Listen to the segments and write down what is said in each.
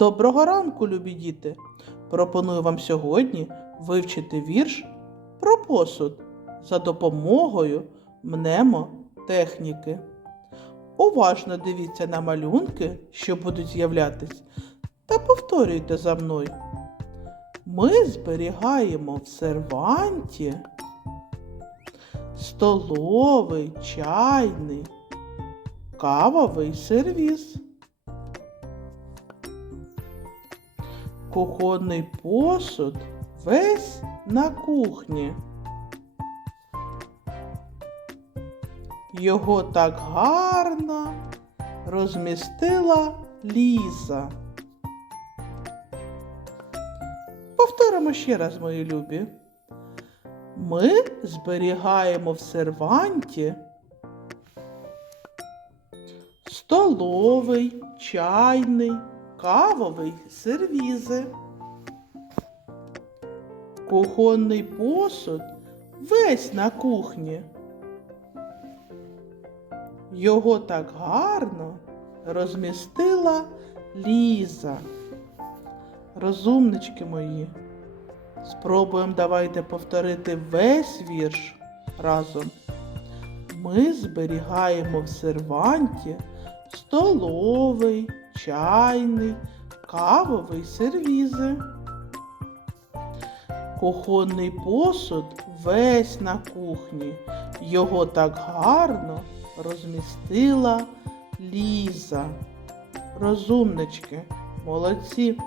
Доброго ранку, любі діти! Пропоную вам сьогодні вивчити вірш про посуд за допомогою мнемотехніки. Уважно дивіться на малюнки, що будуть з'являтись, та повторюйте за мною. Ми зберігаємо в серванті столовий, чайний, кавовий сервіз. Кухонний посуд весь на кухні. Його так гарно розмістила Ліза. Повторимо ще раз, мої любі. Ми зберігаємо в серванті столовий, чайний, кавовий сервізи. Кухонний посуд весь на кухні. Його так гарно розмістила Ліза. Розумнички мої. Спробуємо давайте повторити весь вірш разом. Ми зберігаємо в серванті столовий, чайний, кавовий сервізи. Кухонний посуд весь на кухні. Його так гарно розмістила Ліза. Розумнички, молодці.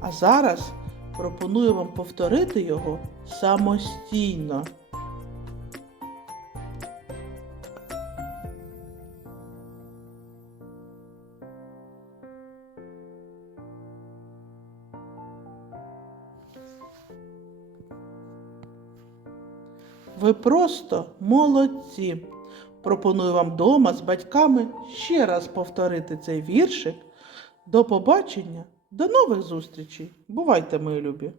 А зараз пропоную вам повторити його самостійно. Ви просто молодці. Пропоную вам дома з батьками ще раз повторити цей віршик. До побачення, до нових зустрічей. Бувайте, мої любі!